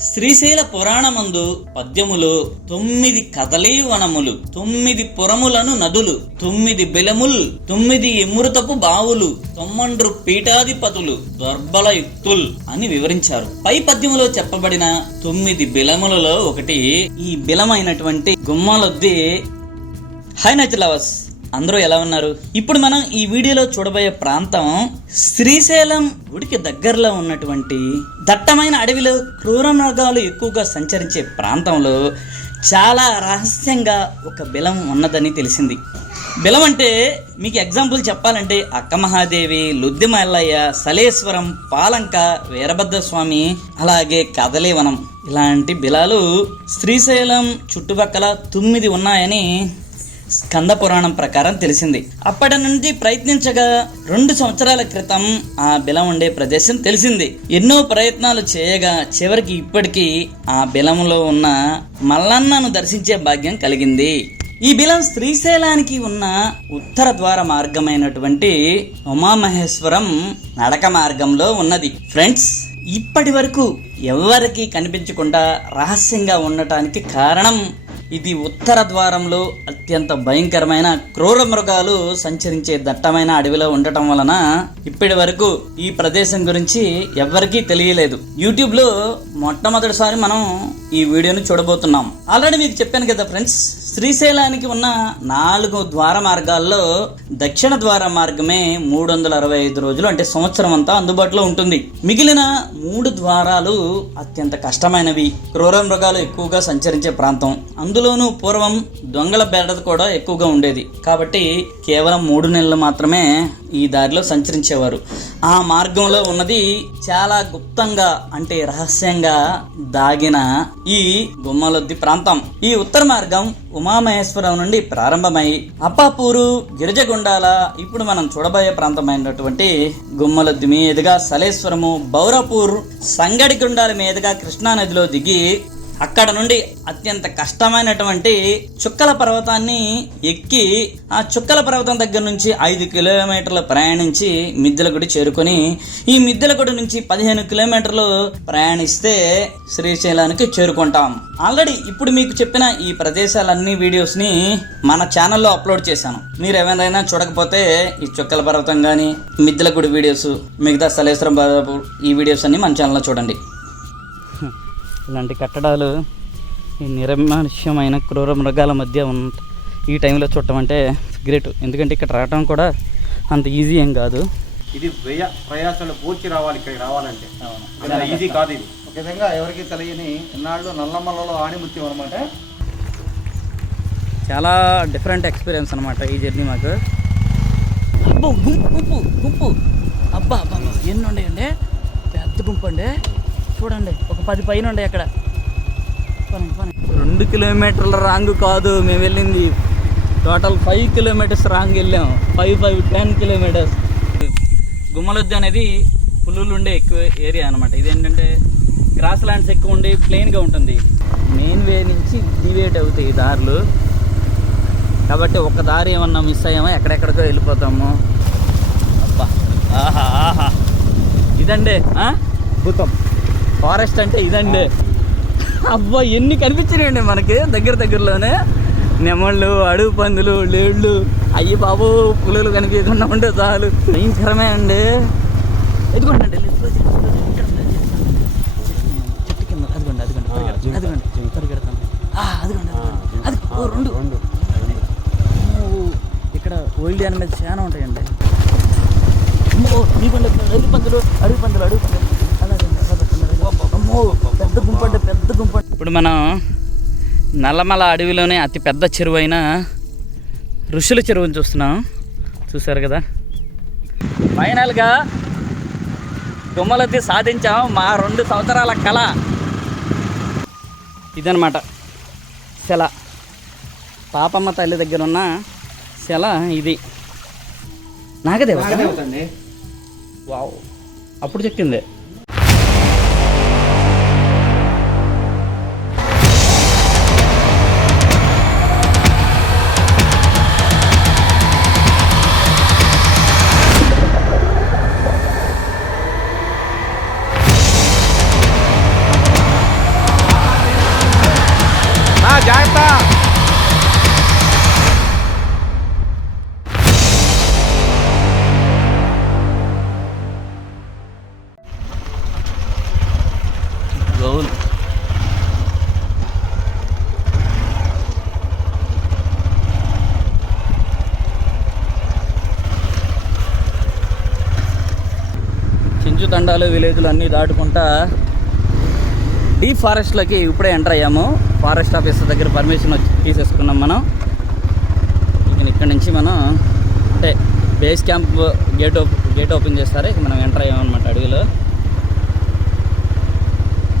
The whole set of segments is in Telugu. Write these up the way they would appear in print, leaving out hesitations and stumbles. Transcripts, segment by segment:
శ్రీశైల పురాణమందు పద్యములో 9 కదలీ వనములు, 9 పురములను నదులు, 9 బిలముల్, 9 ఎమురుతపు బావులు, 9 పీఠాధిపతులు, దొర్బల యుక్తుల్ అని వివరించారు. పై పద్యములో చెప్పబడిన 9 బిలములలో ఒకటి ఈ బిలమైనటువంటి గుమ్మలొద్ది. హై నేచర్ లవర్స్, అందరూ ఎలా ఉన్నారు? ఇప్పుడు మనం ఈ వీడియోలో చూడబోయే ప్రాంతం శ్రీశైలం గుడికి దగ్గరలో ఉన్నటువంటి దట్టమైన అడవిలో క్రూర మృగాలు ఎక్కువగా సంచరించే ప్రాంతంలో చాలా రహస్యంగా ఒక బిలం ఉన్నదని తెలిసింది. బిలం అంటే మీకు ఎగ్జాంపుల్ చెప్పాలంటే అక్క మహాదేవి, లుద్ది మల్లయ్య, సలేశ్వరం, పాలంక, వీరభద్రస్వామి, అలాగే కదలీవనం ఇలాంటి బిలాలు శ్రీశైలం చుట్టుపక్కల 9 ఉన్నాయని స్కంద పురాణం ప్రకారం తెలిసింది. అప్పటి నుండి ప్రయత్నించగా 2 సంవత్సరాల క్రితం ఆ బిలం ఉండే ప్రదేశం తెలిసింది. ఎన్నో ప్రయత్నాలు చేయగా చివరికి ఇప్పటికీ ఆ బిలంలో ఉన్న మల్లన్నను దర్శించే భాగ్యం కలిగింది. ఈ బిలం శ్రీశైలానికి ఉన్న ఉత్తర ద్వార మార్గమైనటువంటి ఉమామహేశ్వరం నడక మార్గంలో ఉన్నది. ఫ్రెండ్స్, ఇప్పటి వరకు ఎవరికి కనిపించకుండా రహస్యంగా ఉండటానికి కారణం ఇది ఉత్తర ద్వారంలో అత్యంత భయంకరమైన క్రూర మృగాలు సంచరించే దట్టమైన అడవిలో ఉండటం వలన ఇప్పటి వరకు ఈ ప్రదేశం గురించి ఎవ్వరికీ తెలియలేదు. యూట్యూబ్ లో మొట్టమొదటిసారి మనం ఈ వీడియోను చూడబోతున్నాం. ఆల్రెడీ మీకు చెప్పాను కదా ఫ్రెండ్స్, శ్రీశైలానికి ఉన్న 4 ద్వార మార్గాల్లో దక్షిణ ద్వార మార్గమే 365 రోజులు అంటే సంవత్సరం అంతా అందుబాటులో ఉంటుంది. మిగిలిన 3 ద్వారాలు అత్యంత కష్టమైనవి, క్రూర మృగాలు ఎక్కువగా సంచరించే ప్రాంతం. అందులోనూ పూర్వం దొంగల బెడద కూడా ఎక్కువగా ఉండేది కాబట్టి కేవలం 3 నెలలు మాత్రమే ఈ దారిలో సంచరించేవారు. ఆ మార్గంలో ఉన్నది చాలా గుప్తంగా అంటే రహస్యంగా దాగిన ఈ గుమ్మలొద్ది ప్రాంతం. ఈ ఉత్తర మార్గం ఉమామహేశ్వరం నుండి ప్రారంభమై అప్పాపూరు, గిరిజగుండాల, ఇప్పుడు మనం చూడబోయే ప్రాంతమైనటువంటి గుమ్మలొద్ది మీదుగా సలేశ్వరము, బౌరపూర్, సంగడిగుండాల మీదుగా కృష్ణానదిలో దిగి అక్కడ నుండి అత్యంత కష్టమైనటువంటి చుక్కల పర్వతాన్ని ఎక్కి ఆ చుక్కల పర్వతం దగ్గర నుంచి 5 కిలోమీటర్లు ప్రయాణించి మిద్దెలగుడి చేరుకొని ఈ మిద్దెలగుడి నుంచి 15 కిలోమీటర్లు ప్రయాణిస్తే శ్రీశైలానికి చేరుకుంటాం. ఆల్రెడీ ఇప్పుడు మీకు చెప్పిన ఈ ప్రదేశాలన్నీ వీడియోస్ని మన ఛానల్లో అప్లోడ్ చేశాను. మీరు ఎవరైనా చూడకపోతే ఈ చుక్కల పర్వతం కానీ మిద్దెలగుడి వీడియోస్, మిగతా సలేశ్వరం ఈ వీడియోస్ అన్ని మన ఛానల్లో చూడండి. ఇలాంటి కట్టడాలు ఈ నిరమానుష్యమైన క్రూర మృగాల మధ్య ఈ టైంలో చూడటం అంటే గ్రేట్. ఎందుకంటే ఇక్కడ రావడం కూడా అంత ఈజీ ఏం కాదు. ఇది వ్యయ ప్రయాసాలు పూర్తి రావాలి, ఇక్కడికి రావాలంటే ఈజీ కాదు. ఇది ఒక విధంగా ఎవరికి తెలియని ఇన్నాళ్ళు నల్లమల్లలో ఆణిముత్యం అనమాట. చాలా డిఫరెంట్ ఎక్స్పీరియన్స్ అనమాట ఈ జర్నీ మాకు. గుంపు అబ్బా అబ్బా ఎన్ని ఉండేయండి, పెద్ద గుంపు అండి. చూడండి, ఒక 10 పైన ఉండే అక్కడ. 2 కిలోమీటర్ల రాంగ్ కాదు మేము వెళ్ళింది, టోటల్ 5 కిలోమీటర్స్ రాంగ్ వెళ్ళాం. 10 కిలోమీటర్స్. గుమ్మలొద్ది అనేది పులులు ఉండే ఎక్కువ ఏరియా అనమాట. ఇదేంటంటే గ్రాస్ ల్యాండ్స్ ఎక్కువ ఉండి ప్లెయిన్గా ఉంటుంది. మెయిన్ వే నుంచి డివేట్ అవుతాయి ఈ దారులు కాబట్టి ఒక దారి ఏమన్నా మిస్ అయ్యామో ఎక్కడెక్కడికో వెళ్ళిపోతాము. అబ్బా ఆహా ఆహా, ఇదండి అద్భుతం. ఫారెస్ట్ అంటే ఇదండి. అబ్బా ఎన్ని కనిపించినాయండి మనకి దగ్గరలోనే. నెమళ్ళు, అడవి పందులు, లేళ్ళు, అయ్యి బాబు పులులు కనిపించకుండా ఉంటే చాలు. భయంకరమే అండి. ఎదుగుండి చెట్టు కింద, అదిగోండి పరిగెడతాను. అది 2 ఇక్కడ ఓల్డ్ యానిమల్స్ చాలా ఉంటాయండి. అడవి పందులు పెద్ద గుంపు. ఇప్పుడు మనం నల్లమల అడవిలోనే అతి పెద్ద చెరువు అయిన ఋషుల చెరువుని చూస్తున్నాం. చూసారు కదా, ఫైనల్గా గుమ్మలొద్ది సాధించాం. మా 2 సంవత్సరాల కళ ఇదనమాట. శిల, పాపమ్మ తల్లి దగ్గర ఉన్న శిల ఇది. నాగదేవత. వావ్, అప్పుడు చెక్కింది. జాగ్రత్త. గోవులు చించు తండాలు విలేజ్లు అన్నీ దాటుకుంటా డీప్ ఫారెస్ట్లోకి ఇప్పుడే ఎంటర్ అయ్యాము. ఫారెస్ట్ ఆఫీసర్ దగ్గర పర్మిషన్ తీసేసుకున్నాం మనం. ఇక్కడ నుంచి మనం అంటే బేస్ క్యాంప్ గేట్ ఓపెన్ చేస్తారు. ఇక మనం ఎంటర్ అయ్యామన్నమాట అడవిలో.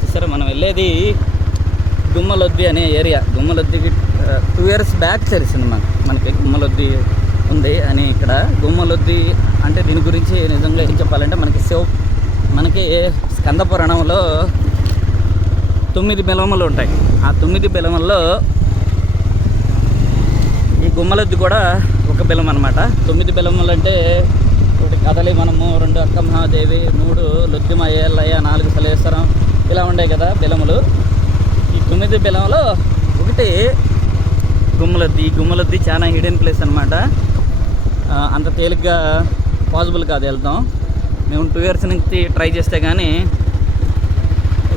చూసారా మనం వెళ్ళేది గుమ్మలొద్ది అనే ఏరియా. గుమ్మలొద్దికి 2 years బ్యాక్ తెలిసింది మనకి గుమ్మలొద్ది ఉంది అని. ఇక్కడ గుమ్మలొద్ది అంటే దీని గురించి నిజంగా ఏం చెప్పాలంటే మనకి స్కంద పురాణంలో 9 బెలములు ఉంటాయి. ఆ 9 బెలముల్లో ఈ గుమ్మలొద్ది కూడా ఒక బెలం అనమాట. 9 బెలములు అంటే 1 కదలి మనము, 2 అక్క మహాదేవి, 3 లొద్దిమ ఏళ్ళయ్య, 4 సలేశ్వరం ఇలా ఉండే కదా బెలములు. ఈ 9 బెలంలో ఒకటి గుమ్మలొద్ది. ఈ గుమ్మలొద్ది చాలా హిడెన్ ప్లేస్ అనమాట. అంత తేలిగ్గా పాసిబుల్ కాదు వెళ్తాం. మేము 2 years నుంచి ట్రై చేస్తే కానీ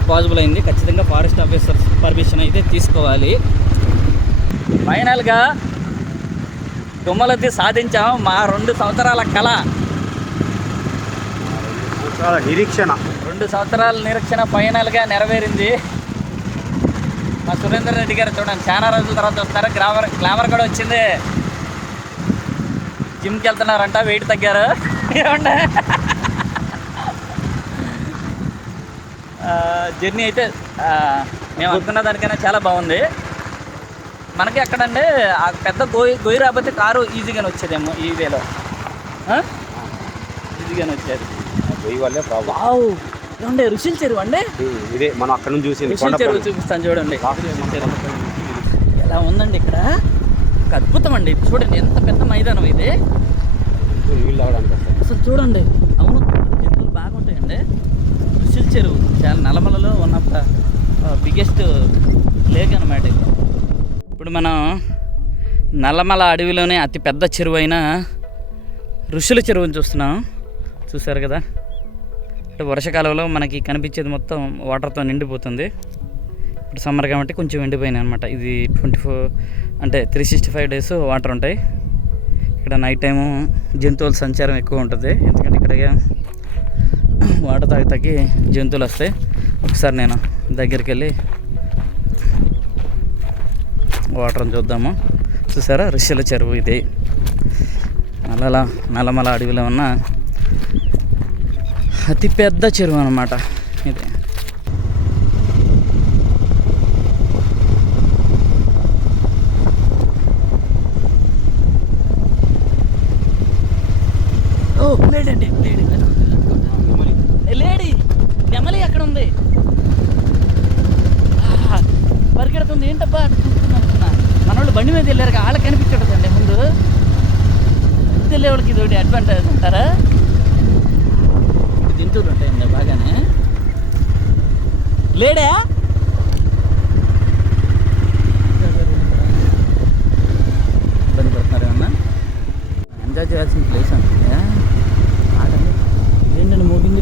పాసిబుల్ అయింది. ఖచ్చితంగా ఫారెస్ట్ ఆఫీసర్ పర్మిషన్ అయితే తీసుకోవాలి. ఫైనల్గా గుమ్మలొద్ది సాధించాం. మా 2 సంవత్సరాల కళ, నిరీక్షణ, 2 సంవత్సరాల నిరీక్షణ ఫైనల్గా నెరవేరింది. మా సురేందర్ రెడ్డి గారు చూడండి చాలా రోజుల తర్వాత వస్తారు. గ్లామర్ కూడా వచ్చింది. జిమ్కి వెళ్తున్నారంట, వెయిట్ తగ్గారు. ఏమంటే జర్నీ అయితే మేము అనుకున్న దానికైనా చాలా బాగుంది. మనకి ఎక్కడంటే ఆ పెద్ద గొయ్యి రాకపోతే కారు ఈజీగానే వచ్చేదేమో ఈ వేలో. ఈజీగానే వచ్చేది. గొయ్యి వల్లే ప్రాబ్లం. ఏమంటే ఋషుల చెరువు అండి ఇదే మనం అక్కడ నుంచి చూసి ఋషుల చెరువు చూపిస్తాను చూడండి. ఎలా ఉందండి ఇక్కడ, ఒక అద్భుతం అండి. చూడండి ఎంత పెద్ద మైదానం ఇది. అసలు చూడండి. అవును, జంతువులు బాగుంటాయండి. ఋషుల చెరువు చాలా నల్లమలలో ఉన్న బిగ్గెస్ట్ లేక్ అనమాట ఇది. ఇప్పుడు మనం నల్లమల అడవిలోనే అతి పెద్ద చెరువు అయిన ఋషుల చెరువుని చూస్తున్నాం. చూసారు కదా, అంటే వర్షాకాలంలో మనకి కనిపించేది మొత్తం వాటర్తో నిండిపోతుంది. ఇప్పుడు సమ్మర్ కాబట్టి కొంచెం ఎండిపోయినాయి అనమాట. ఇది 24 అంటే 365 days వాటర్ ఉంటాయి. ఇక్కడ నైట్ టైము జంతువుల సంచారం ఎక్కువ ఉంటుంది. ఎందుకంటే ఇక్కడ వాటర్ తాగి జంతువులు వస్తాయి. ఒకసారి నేను దగ్గరికి వెళ్ళి వాటర్ని చూద్దాము. చూసారా, ఋషుల చెరువు ఇది. నల్లమల అడవిలో ఉన్న అతిపెద్ద చెరువు అన్నమాట ఇది. లేడండి, లేడీ నెమలి అక్కడ ఉంది, పరిగెడుతుంది. ఏంటబ్బా చూస్తున్నా. మన వాళ్ళు బండి మీద వెళ్ళారు, వాళ్ళకి కనిపించడండి ముందు. వెళ్ళే వాళ్ళకి ఇది ఒకటి అడ్వాంటేజ్ అంటారా. జంతువులు ఉంటాయండి బాగానే. లేడా ఇబ్బంది పడుతున్నారు ఏమన్నా. ఎంజాయ్ చేయాల్సిన ప్లేస్ అంటే ఆడండి. ఏంటండి మూవింగ్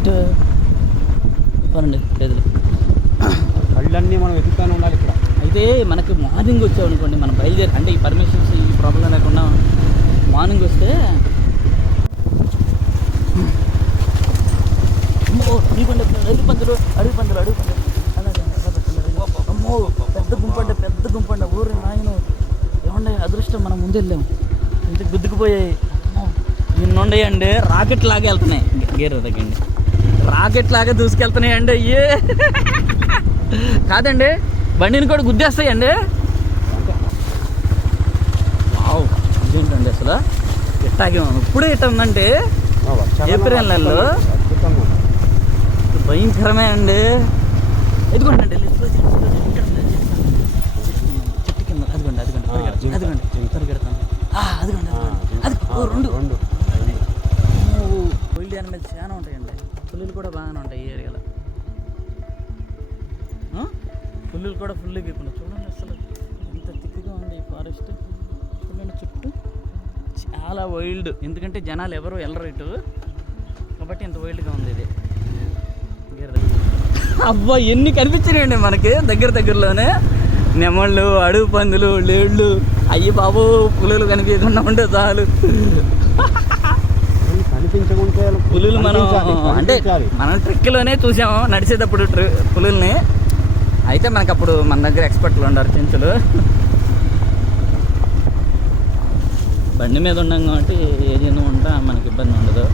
చెప్పానండి పేదలు కళ్ళన్నీ మనం వెతుకుతానే ఉండాలి ఇక్కడ. అయితే మనకి మార్నింగ్ వచ్చామనుకోండి, మనం బయలుదేరి అంటే ఈ పర్మిషన్స్ ఈ ప్రాబ్లం లేకుండా మార్నింగ్ వస్తే అడవి పందులు అమ్మో పెద్ద గుంపండి ఊరి నాయన. ఏమండే అదృష్టం, మనం ముందు వెళ్ళాము. ఇంత గుద్దుకుపోయాయి. నిన్నుండయండి రాకెట్ లాగా వెళ్తున్నాయి. గేర్ తగ్గండి, రాకెట్ లాగా దూసుకెళ్తున్నాయండి. అయ్యే కాదండి, బండిని కూడా గుద్దేస్తాయండి. వావ్, ఏంటండి అసలు ఎట్టాగే ఇప్పుడే ఎట్ట ఉందంటే ఏప్రిల్ నెలలో భయంకరమే అండి. ఎదుగుండండి చెట్టు కింద, అదిగోండి పరిగెడతాను. అదిగోండి అది 2 వైల్డ్ యానిమల్స్ చాలా ఉంటాయండి. పులులు కూడా బాగానే ఉంటాయి ఈ ఏరియాలో. పులులు కూడా ఫుల్ ఎక్కువ చూడండి. అసలు ఎంత ఫారెస్ట్ చూడండి, చుట్టూ చాలా వైల్డ్. ఎందుకంటే జనాలు ఎవరు వెళ్ళరు ఇటు, కాబట్టి ఇంత వైల్డ్గా ఉంది ఇది. అబ్బా ఎన్ని కనిపించినాయండి మనకి దగ్గరలోనే. నెమళ్ళు, అడుగు పందులు, లేళ్ళు, అయ్యి బాబు పులులు కనిపించకుండా ఉంటే చాలు. పులులు మనం అంటే మనం ట్రెక్లోనే చూసాము నడిచేటప్పుడు పులుల్ని. అయితే మనకు అప్పుడు మన దగ్గర ఎక్స్పర్ట్లు ఉన్నారు చెంచులు. బండి మీద ఉన్నాం కాబట్టి ఏదైనా ఉంటా మనకి ఇబ్బంది ఉండదు,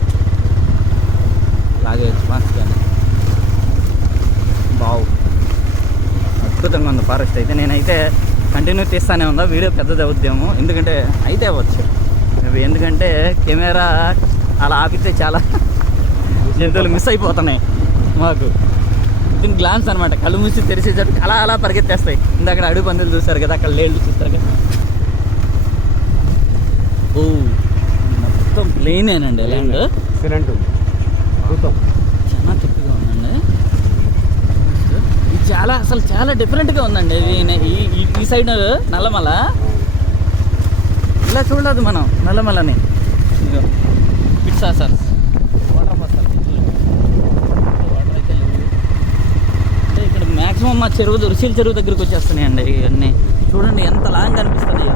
లాగేయచ్చు ఫాస్ట్. కానీ బావు అద్భుతంగా ఉంది ఫారెస్ట్ అయితే. నేనైతే కంటిన్యూ తీస్తానే ఉందా, వీడియో పెద్దది అవుద్దేమో, ఎందుకంటే అయితే అవ్వచ్చు. ఎందుకంటే కెమెరా అలా ఆపితే చాలా జంతువులు మిస్ అయిపోతున్నాయి మాకు. దీని గ్లాన్స్ అనమాట, కళ్ళు మూసి తెరిచేటట్టు అలా పరిగెత్తేస్తాయి. ఇందాక అడుగు పందులు చూస్తారు కదా, అక్కడ లేళ్ళు చూస్తారు కదా. ఓ మొత్తం ప్లెయినేనండి ల్యాండ్. చాలా తిప్పిగా ఉందండి. ఇది చాలా డిఫరెంట్గా ఉందండి. ఈ సైడ్ నల్లమల ఇలా చూడలేదు మనం. నల్లమలని పిట్సాసర్ వాటర్ ఫాల్స్ వాటర్ అయితే లేవు. అంటే ఇక్కడ మ్యాక్సిమం మా రుసిల చెరువు దగ్గరికి వచ్చేస్తున్నాయండి ఇవన్నీ. చూడండి ఎంత లాంగ్ కనిపిస్తుంది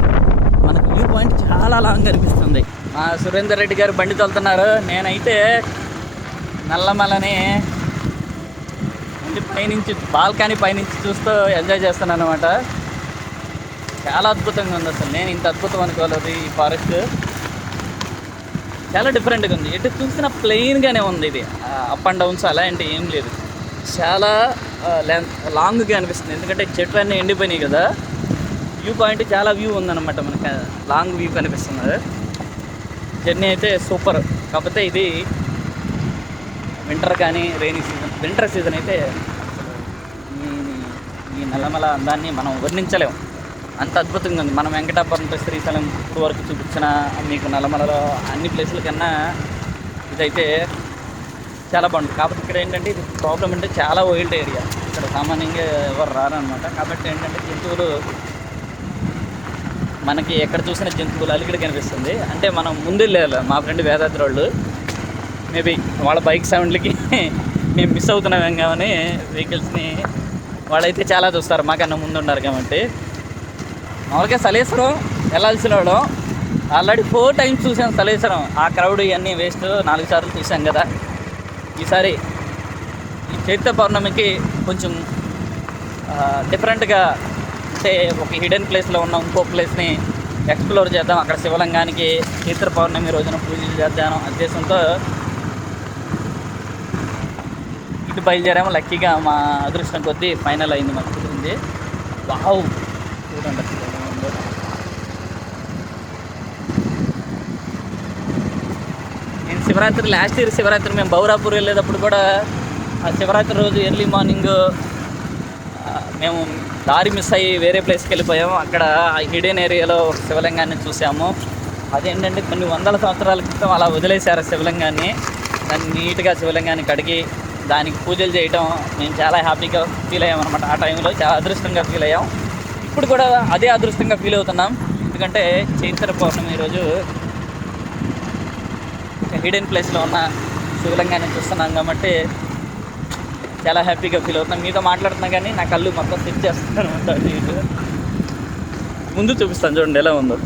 మనకు. వ్యూ పాయింట్ చాలా లాంగ్ కనిపిస్తుంది. మా సురేందర్ రెడ్డి గారు బండి తోలుతున్నారు. నేనైతే నల్లమలని పైనుంచి బాల్కనీ పైనుంచి చూస్తూ ఎంజాయ్ చేస్తాను అనమాట. చాలా అద్భుతంగా ఉంది అసలు. నేను ఇంత అద్భుతం అనుకోలేదు. ఈ ఫారెస్ట్ చాలా డిఫరెంట్గా ఉంది. ఎటు చూసిన ప్లెయిన్గానే ఉంది. ఇది అప్ అండ్ డౌన్స్ అలాంటి ఏం లేదు. చాలా లాంగ్గా అనిపిస్తుంది, ఎందుకంటే చెట్లు అన్నీ ఎండిపోయినాయి కదా. వ్యూ పాయింట్ చాలా వ్యూ ఉందన్నమాట, మనకి లాంగ్ వ్యూ కనిపిస్తుంది. జర్నీ అయితే సూపర్. కాకపోతే ఇది వింటర్ కానీ రైనీ సీజన్. వింటర్ సీజన్ అయితే ఈ నల్లమల అందాన్ని మనం వర్ణించలేము, అంత అద్భుతంగా ఉంది. మనం వెంకటాపురం టు శ్రీశైలం వరకు చూపించిన మీకు నల్లమలలో అన్ని ప్లేసుల కన్నా ఇదైతే చాలా బాగుంటుంది. కాబట్టి ఇక్కడ ఏంటంటే ఇది ప్రాబ్లం అంటే చాలా వైల్డ్ ఏరియా. ఇక్కడ సామాన్యంగా ఎవరు రారనమాట. కాబట్టి ఏంటంటే జంతువులు మనకి ఎక్కడ చూసిన జంతువులు అలిగిడి కనిపిస్తుంది. అంటే మనం ముందు లేదు. మా ఫ్రెండ్ వేదాద్రి వాళ్ళు మేబీ వాళ్ళ బైక్ సౌండ్లకి మేము మిస్ అవుతున్నాం కానీ వెహికల్స్ని వాళ్ళైతే చాలా చూస్తారు, మాకన్నా ముందు ఉన్నారు. కాబట్టి మామూలుగా సలేశ్వరం వెళ్ళాల్సిన వాడు ఆల్రెడీ 4 times చూసాను సలేశ్వరం. ఆ క్రౌడ్ ఇవన్నీ వేస్ట్. 4 సార్లు చూసాం కదా. ఈసారి ఈ చైత్ర పౌర్ణమికి కొంచెం డిఫరెంట్గా, అంటే ఒక హిడెన్ ప్లేస్లో ఉన్న ఇంకో ప్లేస్ని ఎక్స్ప్లోర్ చేద్దాం. అక్కడ శివలింగానికి చైత్ర పౌర్ణమి రోజున పూజలు చేద్దాం ఉద్దేశంతో ఇటు బయలుదేరాము. లక్కీగా మా అదృష్టం కొద్దీ ఫైనల్ అయింది, మాకు కుదిరింది. వావ్ చూడండి అసలు. నేను శివరాత్రి లాస్ట్ ఇయర్ శివరాత్రి మేము బౌరాపూర్ వెళ్ళేటప్పుడు కూడా ఆ శివరాత్రి రోజు ఎర్లీ మార్నింగ్ మేము దారి మిస్ అయ్యి వేరే ప్లేస్కి వెళ్ళిపోయాము. అక్కడ హిడెన్ ఏరియాలో ఒక శివలింగాన్ని చూసాము. అదేంటంటే కొన్ని వందల సంవత్సరాల క్రితం అలా వదిలేశారు శివలింగాన్ని. దాన్ని నీట్గా శివలింగాన్ని కడిగి దానికి పూజలు చేయటం మేము చాలా హ్యాపీగా ఫీల్ అయ్యాం అనమాట. ఆ టైంలో చాలా అదృష్టంగా ఫీల్ అయ్యాం. ఇప్పుడు కూడా అదే అదృష్టంగా ఫీల్ అవుతున్నాం, ఎందుకంటే చైత్ర పౌర్ణమి రోజు హిడెన్ ప్లేస్లో ఉన్న శివలింగాన్ని చూస్తున్నాం కాబట్టి చాలా హ్యాపీగా ఫీల్ అవుతున్నాం. మీతో మాట్లాడుతున్నా కానీ నా కళ్ళు మొత్తం సెట్ చేస్తున్నాను అనమాట. ముందు చూపిస్తాను చూడండి ఎలా ఉందో.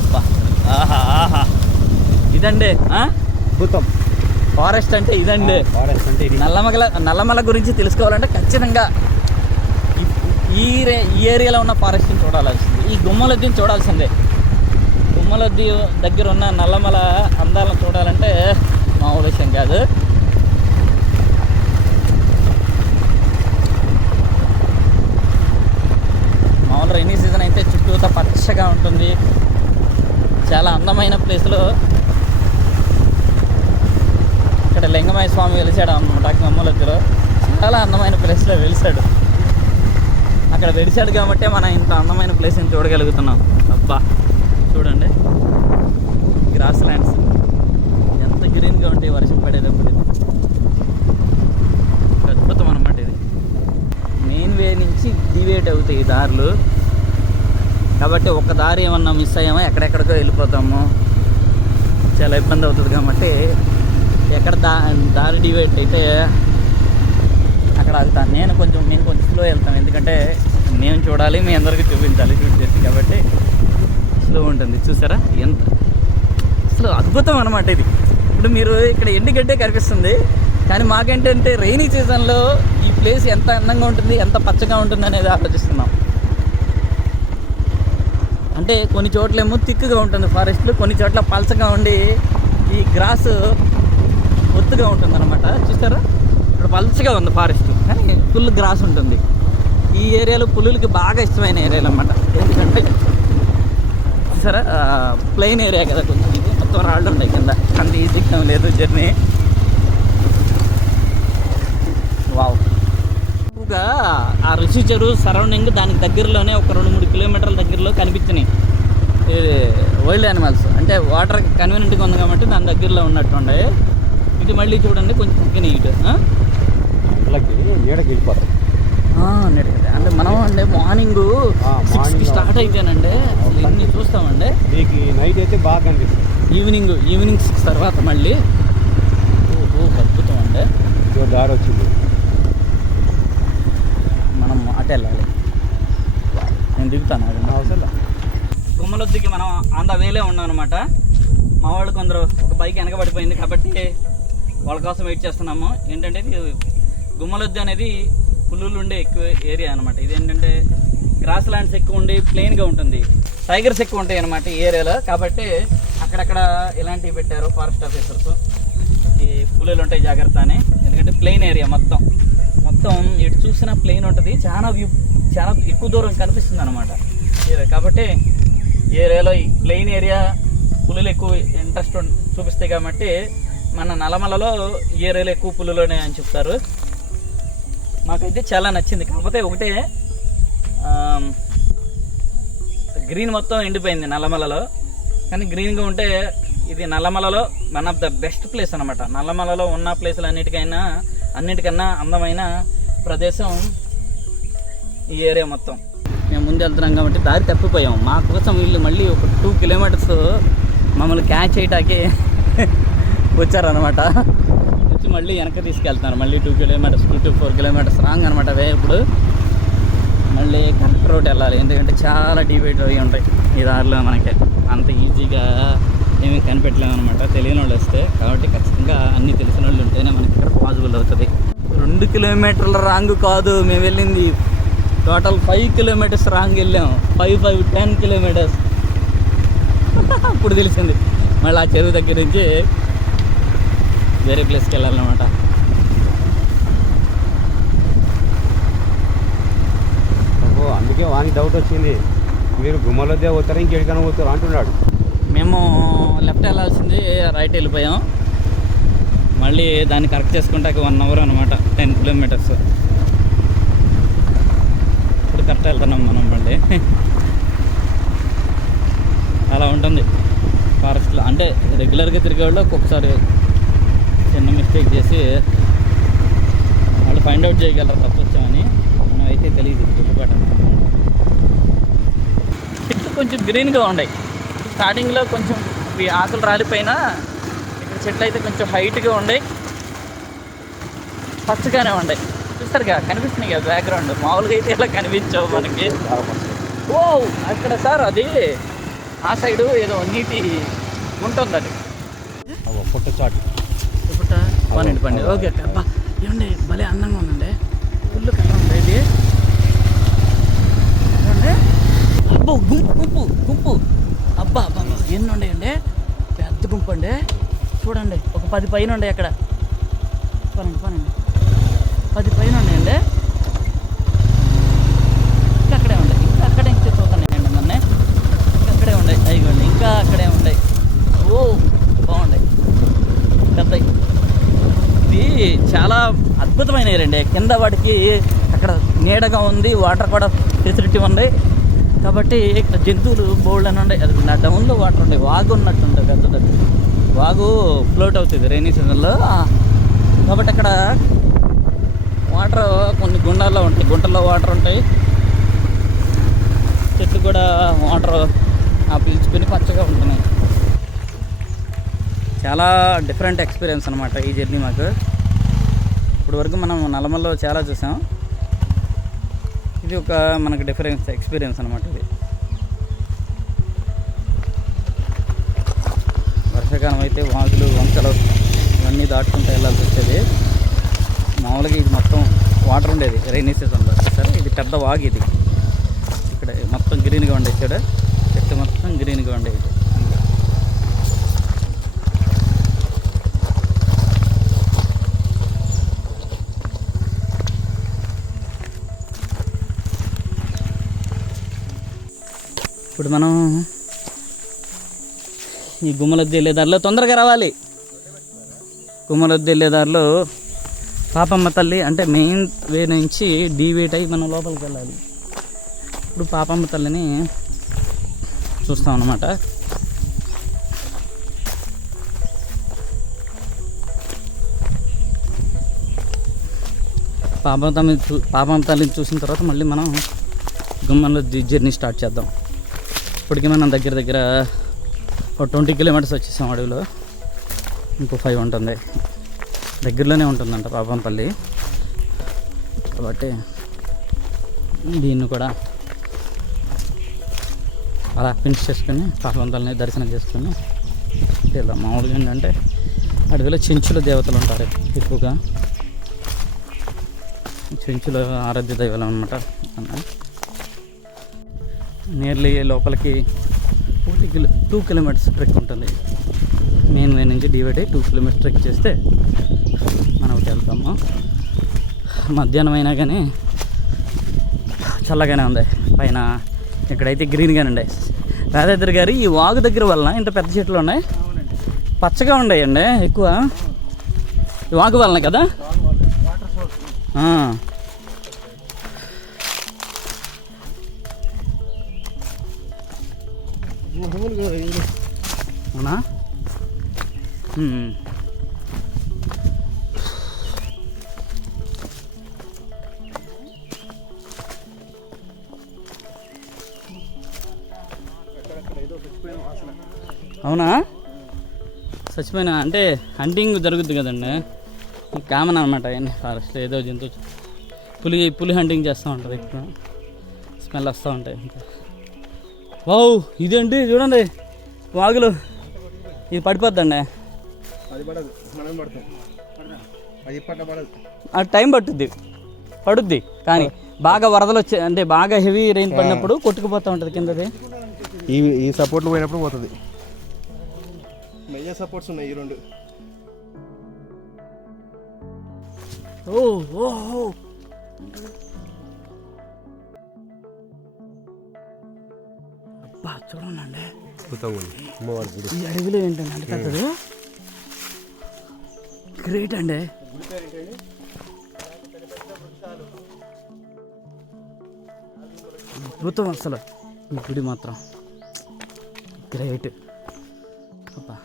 అబ్బా ఆహా ఆహా ఇదండి అద్భుతం ఫారెస్ట్ అంటే. ఇదండి ఫారెస్ట్ అంటే. నల్లమల గురించి తెలుసుకోవాలంటే ఖచ్చితంగా ఈ ఏరియాలో ఉన్న ఫారెస్ట్ని చూడాల్సింది. ఈ గుమ్మలొద్దిని చూడాల్సిందే. గుమ్మలొద్ది దగ్గర ఉన్న నల్లమల అందాలను చూడాలంటే మామూలు విషయం కాదు. మామూలు రైనీ సీజన్ అయితే చుట్టూతా పచ్చగా ఉంటుంది. చాలా అందమైన ప్లేస్లో ఇక్కడ లింగమయ్య స్వామి వెలిసాడు అన్నమాట. గమ్మలొద్దిలో చాలా అందమైన ప్లేస్లో వెలిసాడు. అక్కడ వెలిసాడు కాబట్టి మనం ఇంత అందమైన ప్లేస్ని చూడగలుగుతున్నాం. అబ్బా చూడండి గ్రాస్ ల్యాండ్స్ ఎంత గ్రీన్గా ఉంటాయి వర్షం పడేటప్పుడు. అద్భుతం అన్నమాట. ఇది మెయిన్ వే నుంచి ది వే డివైడ్ అవుతాయి ఈ దారులు. కాబట్టి ఒక దారి ఏమన్నా మిస్ అయ్యామో ఎక్కడెక్కడికో వెళ్ళిపోతాము, చాలా ఇబ్బంది అవుతుంది. కాబట్టి ఎక్కడ దారి డివైడ్ అయితే అక్కడ ఆగుతాను. నేను కొంచెం స్లో వెళ్తాను, ఎందుకంటే నేను చూడాలి, మీ అందరికీ చూపించాలి షూట్ చేసి. కాబట్టి స్లో ఉంటుంది. చూసారా ఎంత అసలు అద్భుతం అనమాట ఇది. ఇప్పుడు మీరు ఇక్కడ ఎండుగడ్డే కనిపిస్తుంది, కానీ మాకేంటంటే రైనీ సీజన్లో ఈ ప్లేస్ ఎంత అందంగా ఉంటుంది, ఎంత పచ్చగా ఉంటుంది అనేది ఆలోచిస్తున్నాం. అంటే కొన్ని చోట్లేమో థిక్గా ఉంటుంది ఫారెస్ట్లు, కొన్ని చోట్ల పలచగా ఉండి ఈ గ్రాస్ ఒత్తుగా ఉంటుంది అనమాట. చూస్తారా ఇక్కడ పలచగా ఉంది ఫారెస్ట్, కానీ ఫుల్ గ్రాస్ ఉంటుంది. ఈ ఏరియాలో పులులకి బాగా ఇష్టమైన ఏరియాలు అన్నమాట. ఎందుకంటే సరే ప్లెయిన్ ఏరియా కదా, కొంచెం ఇది మొత్తం రాళ్ళు ఉన్నాయి కింద, అంత ఈజీగా లేదు జర్నీ. వావ్, ఎక్కువగా ఆ ఋషి చెరువు సరౌండింగ్ దానికి దగ్గరలోనే ఒక 2-3 కిలోమీటర్ల దగ్గరలో కనిపించినాయి వైల్డ్ యానిమల్స్. అంటే వాటర్ కన్వీనియంట్గా ఉంది కాబట్టి దాని దగ్గరలో ఉన్నట్టుండే. ఇటు మళ్ళీ చూడండి కొంచెం తగ్గినాయి ఇటు నీడకి వెళ్ళిపోతాం. అంటే మనం అంటే మార్నింగ్ 6కి స్టార్ట్ అయితేనండి అసలు ఇన్ని చూస్తామండి. మీకు నైట్ అయితే బాగా కనిపిస్తుంది. ఈవినింగ్ 6 తర్వాత మళ్ళీ అద్భుతం అండి. దారి వచ్చింది, మనం అటు వెళ్ళాలి. నేను దిగుతాను అవసరం. గుమ్మలొద్దికి మనం ఆన్ ద వేలే ఉన్నాం అనమాట. మా వాళ్ళు కొందరు ఒక బైక్ వెనకబడిపోయింది కాబట్టి వాళ్ళ కోసం వెయిట్ చేస్తున్నాము. ఏంటంటే గుమ్మలొద్ది అనేది పులులు ఉండే ఎక్కువ ఏరియా అనమాట. ఇది ఏంటంటే గ్రాస్ ల్యాండ్స్ ఎక్కువ ఉండి ప్లెయిన్గా ఉంటుంది, టైగర్స్ ఎక్కువ ఉంటాయి అనమాట ఈ ఏరియాలో. కాబట్టి అక్కడక్కడ ఇలాంటివి పెట్టారు ఫారెస్ట్ ఆఫీసర్స్, ఈ పులులు ఉంటాయి జాగ్రత్త అని. ఎందుకంటే ప్లెయిన్ ఏరియా మొత్తం ఇటు చూసినా ప్లెయిన్ ఉంటుంది, చాలా ఎక్కువ దూరం కనిపిస్తుంది అనమాట ఏరియా. కాబట్టి ఏరియాలో ఈ ప్లెయిన్ ఏరియా పులులు ఎక్కువ ఇంట్రెస్ట్ చూపిస్తాయి. కాబట్టి మన నల్లమలలో ఈ ఏరియాలో ఎక్కువ పులులు అని చెప్తారు. మాకైతే చాలా నచ్చింది. కాకపోతే ఒకటే గ్రీన్ మొత్తం ఎండిపోయింది నల్లమలలో. కానీ గ్రీన్గా ఉంటే ఇది నల్లమలలో one of the best place అనమాట. నల్లమలలో ఉన్న ప్లేసులు అన్నిటికన్నా అందమైన ప్రదేశం ఈ ఏరియా మొత్తం. మేము ముందు వెళ్తున్నాం కాబట్టి దారి తప్పిపోయాం. మా కోసం వీళ్ళు మళ్ళీ ఒక 2 కిలోమీటర్స్ మమ్మల్ని క్యాచ్ చేయటానికి వచ్చారనమాట. వచ్చి మళ్ళీ వెనక్కి తీసుకెళ్తున్నారు. మళ్ళీ 2 కిలోమీటర్స్ 2 to 4 కిలోమీటర్స్ రాంగ్ అనమాట. ఇప్పుడు మళ్ళీ కరెక్ట్ రోడ్ వెళ్ళాలి, ఎందుకంటే చాలా డివైడ్ అవి ఉంటాయి ఈ దారిలో. మనకి అంత ఈజీగా ఏమీ కనిపెట్టలేము అనమాట తెలియని వాళ్ళు వస్తే. కాబట్టి ఖచ్చితంగా అన్నీ తెలిసిన వాళ్ళు ఉంటేనే మనకి ఇక్కడ పాసిబుల్ అవుతుంది. 2 కిలోమీటర్ల రాంగ్ కాదు మేము వెళ్ళింది, టోటల్ 5 కిలోమీటర్స్ రాంగ్ వెళ్ళాము. 10 కిలోమీటర్స్. అప్పుడు తెలిసింది మళ్ళీ ఆ చెరువు దగ్గర నుంచి వేరే ప్లేస్కి వెళ్ళాలన్నమాట. అందుకే వానికి డౌట్ వచ్చింది, మీరు గుమ్మలొద్దే పోతారా ఇంకెక్కడికైనా పోతారా అంటున్నాడు. మేము లెఫ్ట్ వెళ్ళాల్సింది రైట్ వెళ్ళిపోయాం. మళ్ళీ దాన్ని కరెక్ట్ చేసుకుంటే 1 అవర్ అనమాట, 10 కిలోమీటర్స్. ఇప్పుడు కరెక్ట్ వెళ్తున్నాం మనం మళ్ళీ. అలా ఉంటుంది ఫారెస్ట్లో. అంటే రెగ్యులర్గా తిరిగే వాళ్ళు ఒక్కొక్కసారి చిన్న మిస్టేక్ చేసి వాళ్ళు ఫైండ్ అవుట్ చేయగలరు తప్పు వచ్చామని. మనం అయితే తెలియదు గుర్తుపాటు. చెట్లు కొంచెం గ్రీన్గా ఉన్నాయి. స్టార్టింగ్లో కొంచెం ఆకులు రాలిపోయినా ఇక్కడ చెట్లు అయితే కొంచెం హైట్గా ఉన్నాయి, పచ్చగానే ఉన్నాయి. చూస్తారుగా కనిపిస్తున్నాయి కదా బ్యాక్గ్రౌండ్. మామూలుగా అయితే ఇలా కనిపించవు మనకి. ఓ అక్కడ సార్ అది ఆ సైడు ఏదో నీటి ఉంటుంది, అది పుట్టచాటు పన్నెండు పండి. ఓకే అబ్బా ఏమండి భలే అందంగా ఉందండి, ఫుల్ కలర్ ఉంది ఇది. అబ్బో గుంపు అబ్బా అబ్బా ఎన్ని ఉన్నాయండి, పెద్ద గుంపు అండి. చూడండి ఒక 10 పైన ఉన్నాయి అక్కడ. పనండి 10 పైన ఉన్నాయండి. ఇంకా అక్కడే ఉన్నాయి, ఇంకా అక్కడే ఇంకా చూస్తున్నాయండి మొన్న. ఇంకా అక్కడే ఉన్నాయి, అయిపోండి ఇంకా అక్కడే ఉన్నాయి. ఓ బాగున్నాయి పెద్ద. ఇది చాలా అద్భుతమైన ఏరండి. కింద వాటికి అక్కడ నీడగా ఉంది, వాటర్ కూడా ఫెసిలిటీ ఉంది. కాబట్టి ఇక్కడ జంతువులు బోల్డ్ అని ఉన్నాయి. అది నా డౌన్లో వాటర్ ఉన్నాయి, వాగు ఉన్నట్టుంటుంది పెద్దది. వాగు ఫ్లోట్ అవుతుంది రైనీ సీజన్లో. కాబట్టి అక్కడ వాటర్ కొన్ని గుండాల్లో ఉంటాయి, గుంటల్లో వాటర్ ఉంటాయి. చెట్లు కూడా వాటర్ పీల్చుకొని పచ్చగా ఉంటున్నాయి. చాలా డిఫరెంట్ ఎక్స్పీరియన్స్ అనమాట ఈ జర్నీ మాకు. ఇప్పుడు వరకు మనం నల్లమల్లో చాలా చూసాం, ఇది ఒక మనకు డిఫరెన్స్ ఎక్స్పీరియన్స్ అనమాట. ఇది వర్షాకాలం అయితే వాగులు వంకలు ఇవన్నీ దాటుకుంటూ వెళ్ళాల్సి వచ్చేది. మామూలుగా ఇది మొత్తం వాటర్ ఉండేది రైనీ సీజన్లో. సరే ఇది పెద్ద వాగు, ఇది ఇక్కడ మొత్తం గ్రీన్గా ఉండేది. ఇక్కడ చెట్టు మొత్తం గ్రీన్గా ఉండేది. ఇప్పుడు మనం ఈ గుమ్మలొద్ది వెళ్ళే దారిలో తొందరగా రావాలి. గుమ్మలొద్ది వెళ్ళే దారిలో పాపమ్మ తల్లి అంటే మెయిన్ వే నుంచి డీవేట్ అయ్యి మనం లోపలికి వెళ్ళాలి. ఇప్పుడు పాపమ్మ తల్లిని చూస్తాం అన్నమాట. పాపమ్మ తల్లిని చూసిన తర్వాత మళ్ళీ మనం గుమ్మలొద్ది జర్నీ స్టార్ట్ చేద్దాం. ఇప్పటికీ మనం దగ్గర ఒక 20 కిలోమీటర్స్ వచ్చేసాం అడవిలో. ఇంకో 5 ఉంటుంది, దగ్గరలోనే ఉంటుందంట పాపంపల్లి. కాబట్టి దీన్ని కూడా అలా ఫినిష్ చేసుకొని పాపంపల్లిని దర్శనం చేసుకొని వెళ్దాం. మామూలుగా ఏంటంటే అడవిలో చెంచుల దేవతలు ఉంటారు ఎక్కువగా. చెంచుల ఆరాధ్య దైవాలు అనమాట. నియర్లీ లోపలికి 2 కిలోమీటర్స్ ట్రెక్ ఉంటుంది. మెయిన్ వే నుంచి డివైడ్ అయ్యి 2 కిలోమీటర్స్ ట్రెక్ చేస్తే మనం వెళ్తాము. మధ్యాహ్నం అయినా కానీ చల్లగానే ఉంది పైన. ఇక్కడైతే గ్రీన్గానే ఉన్నాయి. రాధాద్రి గారు ఈ వాగు దగ్గర వలన ఇంత పెద్ద చెట్లు ఉన్నాయి, పచ్చగా ఉన్నాయండి ఎక్కువ. ఈ వాగు వలన కదా. అవునా? అవునా? చచ్చిపోయినా అంటే హంటింగ్ జరుగుద్ది కదండి, కామన్ అనమాట. ఫారెస్ట్ ఏదో జంతువు పులి హంటింగ్ చేస్తూ ఉంటుంది, ఇప్పుడు స్మెల్ వస్తూ ఉంటాయి. వావ్, ఇదేంటి చూడండి వాగులు. ఇది పడిపోద్దండి, అది టైం పడుద్ది కానీ బాగా వరదలు వచ్చే అంటే బాగా హెవీ రెయిన్ పడినప్పుడు కొట్టుకుపోతూ ఉంటుంది కిందది. ఈ సపోర్ట్లు పోయినప్పుడు పోతుంది. మెజర్ సపోర్ట్స్ ఉన్నాయి ఈ 2. అబ్బా చూడండి, ఈ అడవిలో ఏంటండి అంటే పెద్దది గ్రేట్ అండి. అద్భుతం అసలు. ఈ గుడి మాత్రం గ్రేట్. అబ్బా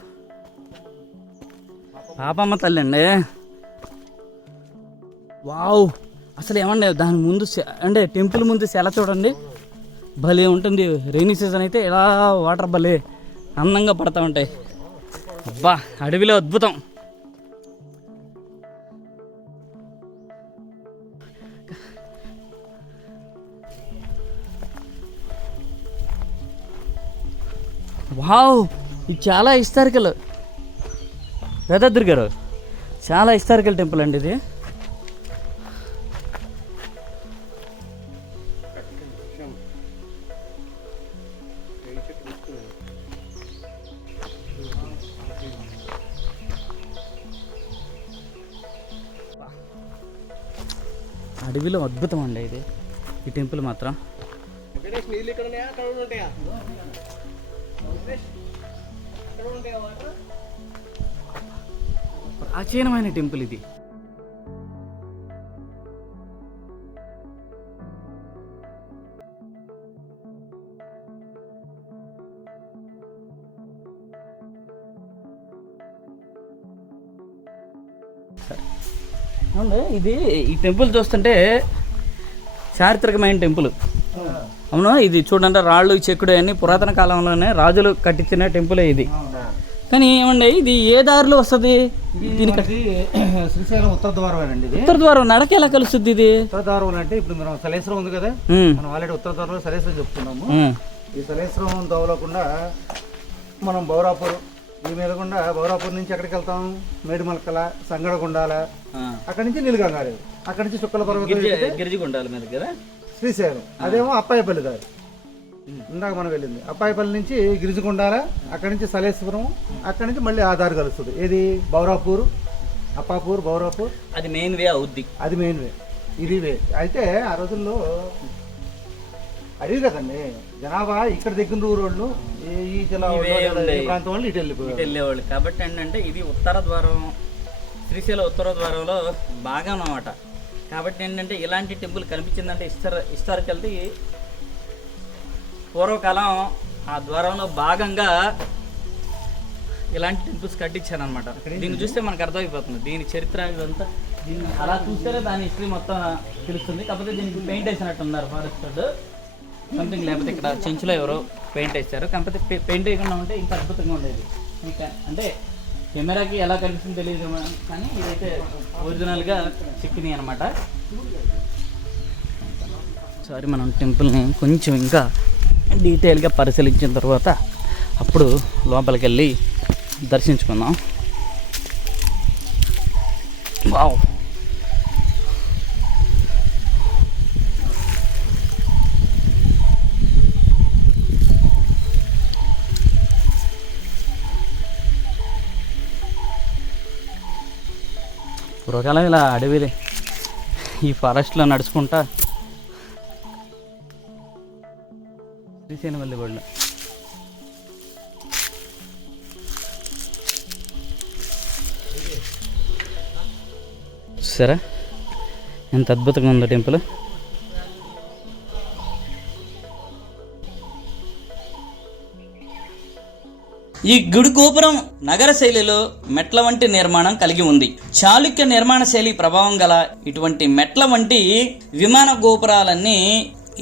పాపమ్మ తల్లి అండి. వావ్, అసలు ఏమండి దాని ముందు అంటే టెంపుల్ ముందు సెల చూడండి, భలే ఉంటుంది. రైనీ సీజన్ అయితే ఇలా వాటర్ భలే అందంగా పడతా ఉంటాయి. అబ్బా అడవిలో అద్భుతం. వావ్, ఇది చాలా హిస్టారికల్. వేదాద్రి గారు, చాలా హిస్టారికల్ టెంపుల్ అండి ఇది. అడవిలో అద్భుతం అండి ఇది, ఈ టెంపుల్ మాత్రం. ప్రాచీనమైన టెంపుల్ ఇది. అవును, ఇది ఈ టెంపుల్ చూస్తుంటే చారిత్రకమైన టెంపుల్. అవును, ఇది చూడండి రాళ్ళు చెక్కుడు అన్ని పురాతన కాలంలోనే రాజులు కట్టించిన టెంపులే ఇది. కానీ ఏమండి ఇది ఏ దారిలో వస్తుంది? దీనికి శ్రీశైలం ఉత్తర ద్వారం అండి. ఇది ఉత్తర ద్వారం నడక ఎలా కలుస్తుంది? ఇది ఉత్తర ద్వారం అంటే ఇప్పుడు మనం సలేశ్వరం ఉంది కదా, మనం ఆల్రెడీ ఉత్తర ద్వారంలో సలేశ్వరం చెప్తున్నాము. ఈ సలేశ్వరం తవ్వకుండా మనం బౌరాపూర్ ఈ మీద గుండా బౌరాపూర్ నుంచి ఎక్కడికి వెళ్తాం? మేడిమల్కల, సంగడగుండాల, అక్కడి నుంచి నీలగంగారేవు, అక్కడి నుంచి చుక్కల పర్వతం, గిరిజిగుండాల మీద కదా శ్రీశైలం. అదేమో అప్పాయిపల్లి దారి, ఇందాక మనం వెళ్ళింది అప్పాయిపల్లి నుంచి గిరిజగుండాల, అక్కడి నుంచి సలేశ్వరం, అక్కడి నుంచి మళ్ళీ ఆ దారి కలుస్తుంది. ఏది బౌరాపూర్, అప్పాపూర్, బౌరాపూర్. అది మెయిన్ వే అవుద్ది. అది మెయిన్ వే, ఇది వే. అయితే ఆ రోజుల్లో అడిగి కదండి జనాభా ఇక్కడ దగ్గర ఊరోళ్ళు ఈ జిల్లా ప్రాంతం వాళ్ళు ఇటు వెళ్ళేవాళ్ళు. కాబట్టి ఏంటంటే ఇది ఉత్తర ద్వారం, శ్రీశైలం ఉత్తర ద్వారంలో బాగా అన్నమాట. కాబట్టి ఏంటంటే ఇలాంటి టెంపుల్ కనిపించిందంటే హిస్టారికల్ది పూర్వకాలం ఆ ద్వారంలో భాగంగా ఇలాంటి టెంపుల్స్ కట్టించారనమాట. దీన్ని చూస్తే మనకు అర్థమైపోతుంది దీని చరిత్ర ఇదంతా. దీన్ని అలా చూస్తేనే దాని హిస్టరీ మొత్తం తెలుస్తుంది. కాకపోతే దీనికి పెయింట్ వేసినట్టు ఉన్నారు ఫారెస్ట్ సంథింగ్, లేకపోతే ఇక్కడ చెంచులో ఎవరో పెయింట్ వేస్తారు. కాకపోతే పెయింట్ వేయకుండా ఉంటే ఇంకా అద్భుతంగా ఉండేది. ఇంకా అంటే కెమెరాకి ఎలా కనిపిస్తుందో తెలియదు కానీ ఇదైతే ఒరిజినల్గా చిక్కినాయి అనమాట. ఒకసారి మనం టెంపుల్ని కొంచెం ఇంకా డీటెయిల్గా పరిశీలించిన తర్వాత అప్పుడు లోపలికి వెళ్ళి దర్శించుకుందాం. వావ్, పూర్వకాలం ఇలా అడవిలే ఈ ఫారెస్ట్లో నడుచుకుంటా శ్రీశైలం వెళ్ళి వాళ్ళు. చూసారా ఎంత అద్భుతంగా ఉందో టెంపుల్. ఈ గుడి గోపురం నగర శైలిలో మెట్ల వంటి నిర్మాణం కలిగి ఉంది. చాళుక్య నిర్మాణ శైలి ప్రభావం గల ఇటువంటి మెట్ల వంటి విమాన గోపురాలన్నీ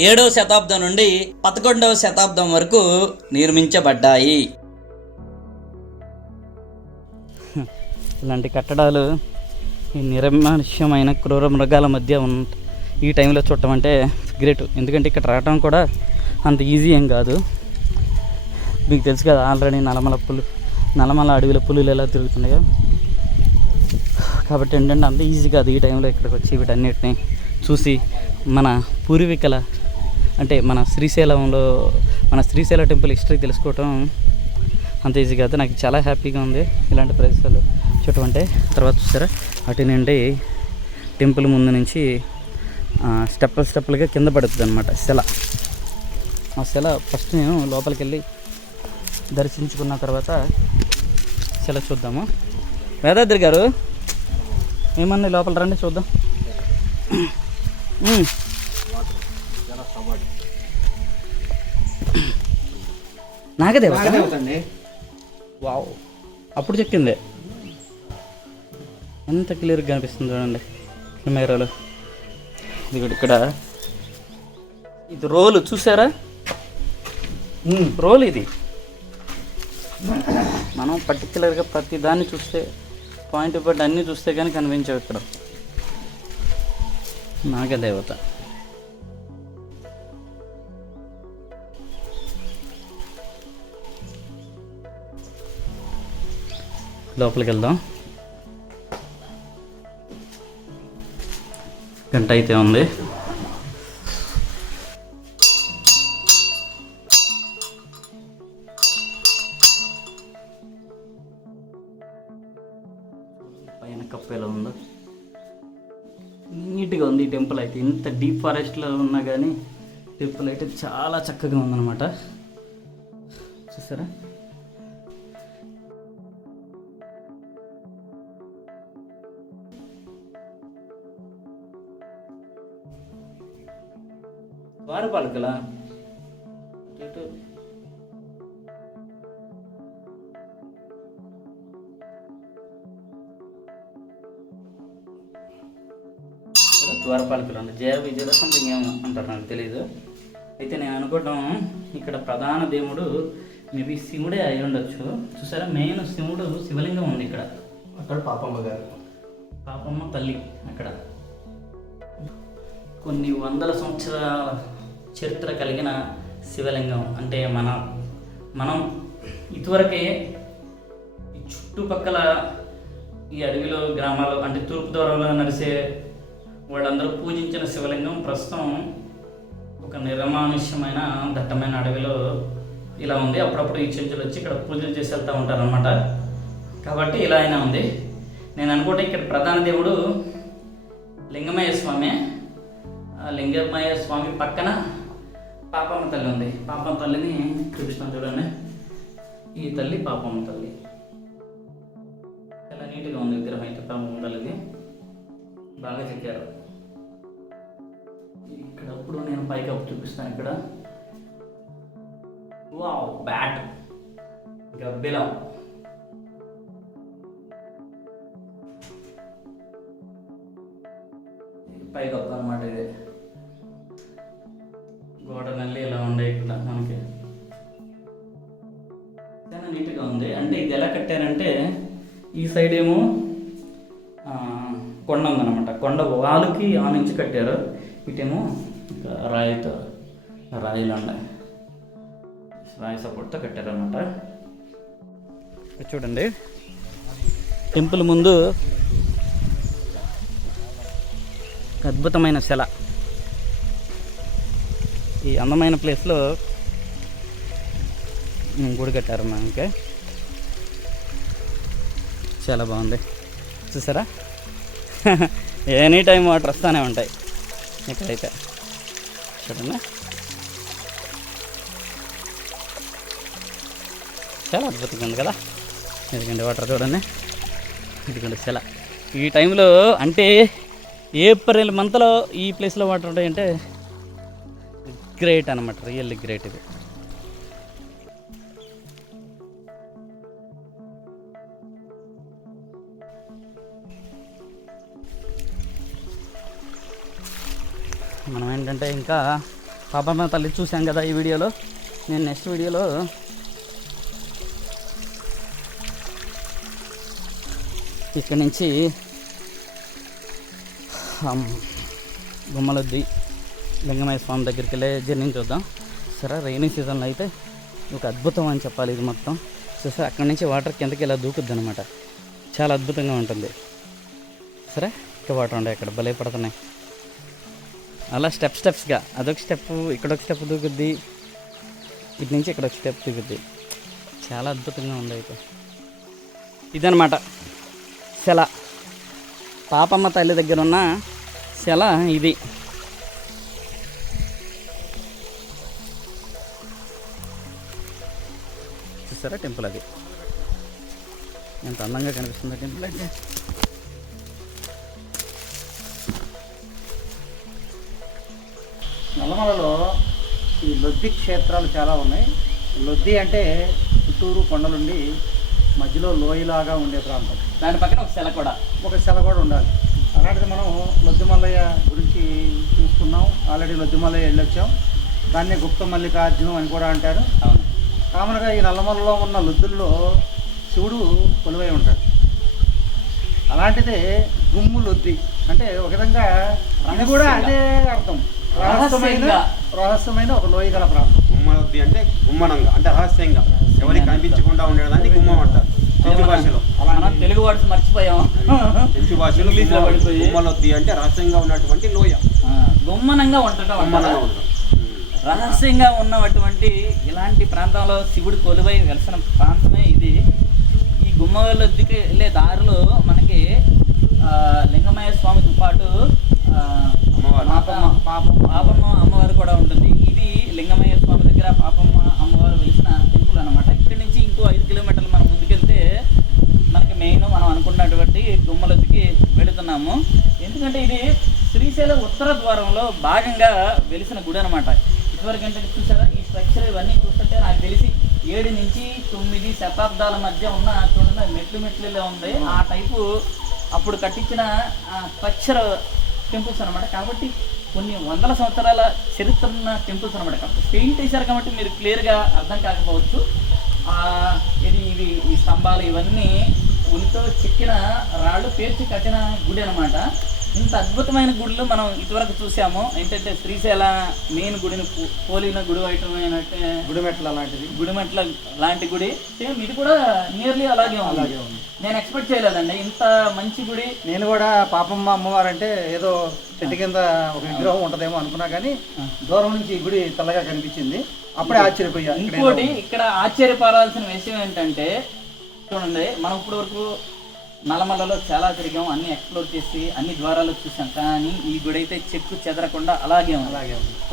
7వ శతాబ్దం నుండి 11వ శతాబ్దం వరకు నిర్మించబడ్డాయి. ఇలాంటి కట్టడాలు ఈ నిర్మానుష్యమైన క్రూర మృగాల మధ్య ఈ టైంలో చూడటం అంటే గ్రేట్. ఎందుకంటే ఇక్కడ రావటం కూడా అంత ఈజీ ఏం కాదు. మీకు తెలుసు కదా ఆల్రెడీ నల్లమల అడవిలో పులులు ఎలా తిరుగుతున్నాయో. కాబట్టి ఏంటంటే అంత ఈజీ కాదు ఈ టైంలో ఇక్కడికి వచ్చి వీటన్నిటిని చూసి మన పూర్వీకుల అంటే మన శ్రీశైల టెంపుల్ హిస్టరీ తెలుసుకోవటం అంత ఈజీ కాదు. నాకు చాలా హ్యాపీగా ఉంది ఇలాంటి ప్రదేశాలు చూడటం అంటే. తర్వాత చూసారా అటు నుండి టెంపుల్ ముందు నుంచి స్టెప్పులుగా కింద పడుతుంది అనమాట శిల. ఆ శిల ఫస్ట్ నేను లోపలికి వెళ్ళి దర్శించుకున్న తర్వాత శిల చూద్దాము. వేదాద్రి గారు ఏమన్నా లోపల రండి చూద్దాం. నాగదేవతండి. వావ్, అప్పుడు చెక్కిందే ఎంత క్లియర్గా కనిపిస్తుంది చూడండి కెమెరాలో. ఇది ఇక్కడ ఇది రోలు చూసారా, రోల్ ఇది. మనం పర్టికులర్గా ప్రతి దాన్ని చూస్తే పాయింట్ బట్ అన్నీ చూస్తే కానీ కనిపించవు ఇక్కడ. నాగదేవత లోపలికి వెళ్దాం. గంట అయితే ఉంది. పైన కప్పు ఎలా ఉందో నీట్గా ఉంది ఈ టెంపుల్ అయితే. ఇంత డీప్ ఫారెస్ట్లో ఉన్నా కానీ టెంపుల్ అయితే చాలా చక్కగా ఉందన్నమాట. చూసారా ద్వారపాలకలా ద్వారపాలకులు అంటే జయ విజయ సంథింగ్ ఏమో అంటారు, నాకు తెలీదు. అయితే నేను అనుకోవటం ఇక్కడ ప్రధాన దేవుడు మేబీ శివుడే అయి ఉండొచ్చు. చూసారా, మెయిన్ శివుడు శివలింగం ఉంది ఇక్కడ. అక్కడ పాపమ్మ గారు, పాపమ్మ తల్లి అక్కడ. కొన్ని వందల సంవత్సరాల చరిత్ర కలిగిన శివలింగం. అంటే మనం ఇదివరకే ఈ చుట్టుపక్కల ఈ అడవిలో గ్రామాలు అంటే తూర్పు దూరంలో నడిసే వాళ్ళందరూ పూజించిన శివలింగం ప్రస్తుతం ఒక నిర్మానుష్యమైన దట్టమైన అడవిలో ఇలా ఉంది. అప్పుడప్పుడు ఈ చెంచులు వచ్చి ఇక్కడ పూజలు చేసి వెళ్తూ ఉంటారనమాట. కాబట్టి ఇలా అయినా ఉంది. నేను అనుకుంటే ఇక్కడ ప్రధాన దేవుడు లింగమయ్య స్వామి. ఆ లింగమయ్య స్వామి పక్కన పాపమ్మ తల్లి ఉంది. పాపమ్మ తల్లిని చూపిస్తాను చూడండి. ఈ తల్లి పాపమ్మ తల్లి. చాలా నీట్గా ఉంది విగ్రహం అయితే పాపమ్మ తల్లిది. బాగా చెక్కారు. ఇక్కడ అప్పుడు నేను పైకి అప్పుడు చూపిస్తాను. ఇక్కడ వావ్, బ్యాట్, గబ్బిలం, పైకప్పు అనమాట. ఇది గోడ నల్లి ఇలా ఉండే ఇక్కడ మనకి చాలా నీట్గా ఉంది. అంటే ఇది ఎలా కట్టారంటే ఈ సైడ్ ఏమో కొండ ఉందన్నమాట. కొండ వాళ్ళకి ఆ నుంచి కట్టారు. ఇటేమో రాయిలు ఉన్నాయి, రాయి సపోర్ట్తో కట్టారనమాట. చూడండి, టెంపుల్ ముందు అద్భుతమైన శిల. ఈ అందమైన ప్లేస్లో గుడి కట్టారు మనకి. చాలా బాగుంది. చూసారా, ఎనీ టైం వాటర్ వస్తూనే ఉంటాయి ఇక్కడైతే. చూడండి, చాలా అద్భుతంగా ఉంది కదా. ఎందుకంటే వాటర్ చూడండి, ఎందుకంటే శిల. ఈ టైంలో అంటే ఏప్రిల్ మంత్లో ఈ ప్లేస్లో వాటర్ ఉంటాయంటే గ్రేట్ అనమాట, రియల్లీ గ్రేట్ ఇది. మనం ఏంటంటే ఇంకా పాపమ్మ తల్లి చూసాం కదా ఈ వీడియోలో. నేను నెక్స్ట్ వీడియోలో ఇక్కడి నుంచి గుమ్మలొద్ది లింగమయ్య స్వామి దగ్గరికి వెళ్ళే జర్నీని చూద్దాం. సరే, రైనీ సీజన్లో అయితే ఒక అద్భుతం అని చెప్పాలి ఇది మొత్తం. సరే, అక్కడి నుంచి వాటర్ కిందకి ఇలా దూకుద్ది అనమాట. చాలా అద్భుతంగా ఉంటుంది. సరే, ఇక్కడ వాటర్ ఉండే ఇక్కడ భలే పడుతున్నాయి. అలా స్టెప్స్గా అదొక స్టెప్, ఇక్కడొక స్టెప్ దూకుద్ది, ఇటు నుంచి ఇక్కడ ఒక స్టెప్ దూకుద్ది. చాలా అద్భుతంగా ఉంది. అయితే ఇదనమాట శిల. పాపమ్మ తల్లి దగ్గర ఉన్న శిల ఇది. చూసారా టెంపుల్, అది ఎంత అందంగా కనిపిస్తుంది టెంపుల్ అంటే. నల్లమలలో ఈ లొద్ది క్షేత్రాలు చాలా ఉన్నాయి. లొద్ది అంటే చుట్టూరు కొండలుండి మధ్యలో లోయలాగా ఉండే ప్రాంతం. దాని పక్కన ఒక శిల కూడా ఉండాలి. అలాంటిది మనం లొద్దిమల్లయ్య గురించి చూసుకున్నాం. ఆల్రెడీ లొద్దిమల్లయ్య వెళ్ళొచ్చాం. దాన్ని గుప్త మల్లికార్జునం అని కూడా అంటారు. అవును. కామన్గా ఈ నల్లమలలో ఉన్న లొద్దుల్లో శివుడు కొలువై ఉంటాడు. అలాంటిదే గుమ్ము లొద్ది అంటే ఒక విధంగా ఇది కూడా అదే అర్థం. రహస్యమైన ఒక లోయ గల ప్రాంతం. గుమ్మలొద్ది అంటే గుమ్మనంగా, అంటే రహస్యంగా ఎవరికి కనిపించకుండా ఉండేదాన్ని గుమ్మం అంటారు తెలుగు భాషలో. తెలుగు వర్డ్స్ మర్చిపోయాం. తెలుగు భాషలో గుమ్మలొద్ది అంటే రహస్యంగా ఉన్నటువంటి లోయ. గుమ్మనంగా ఉండటం, రహస్యంగా ఉన్నటువంటి ఇలాంటి ప్రాంతంలో శివుడు కొలువై వెలిసిన ప్రాంతమే ఇది. ఈ గుమ్మలొద్దికి వెళ్ళే దారిలో మనకి లింగమయ్య స్వామితో పాటు పాపమ్మ అమ్మవారు కూడా ఉంటుంది. ఇది లింగమయ్య స్వామి దగ్గర పాపమ్మ అమ్మవారు వెలిసిన టెంపుల్ అనమాట. ఇక్కడి నుంచి ఇంకో 5 కిలోమీటర్లు మనం ముందుకెళ్తే మనకి మెయిన్ మనం అనుకున్నటువంటి గుమ్మలొద్దికి వెళుతున్నాము. ఎందుకంటే ఇది శ్రీశైలం ఉత్తర ద్వారంలో భాగంగా వెలిసిన గుడి అనమాట. ఇటువరకు ఏంటంటే చూసారా, ఈ స్ట్రక్చర్ ఇవన్నీ చూస్తుంటే నాకు తెలిసి 7 నుంచి 9 శతాబ్దాల మధ్య ఉన్న చూడండి మెట్లు మెట్లులో ఉంది. ఆ టైపు అప్పుడు కట్టించిన స్ట్రక్చర్ టెంపుల్స్ అనమాట. కాబట్టి కొన్ని వందల సంవత్సరాల చరిత్ర ఉన్న టెంపుల్స్ అనమాట. కాబట్టి పెయింట్ వేశారు కాబట్టి మీరు క్లియర్గా అర్థం కాకపోవచ్చు. ఇవి ఈ స్తంభాలు ఇవన్నీ ఉనితో చెక్కిన రాళ్ళు పేర్చి కట్టిన గుడి అనమాట. ఇంత అద్భుతమైన గుడులు మనం ఇదివరకు చూసాము. ఏంటంటే శ్రీశైల మెయిన్ గుడిని పోలిన గుడి అయినట్టే గుడిమెట్ల లాంటి గుడి సేమ్ ఇది కూడా నియర్లీ అలాగే ఉంది. నేను ఎక్స్పెక్ట్ చేయలేదండి ఇంత మంచి గుడి. నేను కూడా పాపమ్మ అమ్మవారు అంటే ఏదో చెట్టు కింద ఒక విగ్రహం ఉంటదేమో అనుకున్నా, కానీ దూరం నుంచి గుడి తెల్లగా కనిపించింది. అప్పుడే ఆశ్చర్యపోయా. ఇంకోటి ఇక్కడ ఆశ్చర్యపడాల్సిన విషయం ఏంటంటే చూడండి, మనం ఇప్పుడు వరకు నల్లమల్లలో చాలా తిరిగాం, అన్ని ఎక్స్ప్లోర్ చేసి అన్ని ద్వారాలు చూసాం, కానీ ఈ గుడి అయితే చెక్కు చెదరకుండా అలాగే ఉంది.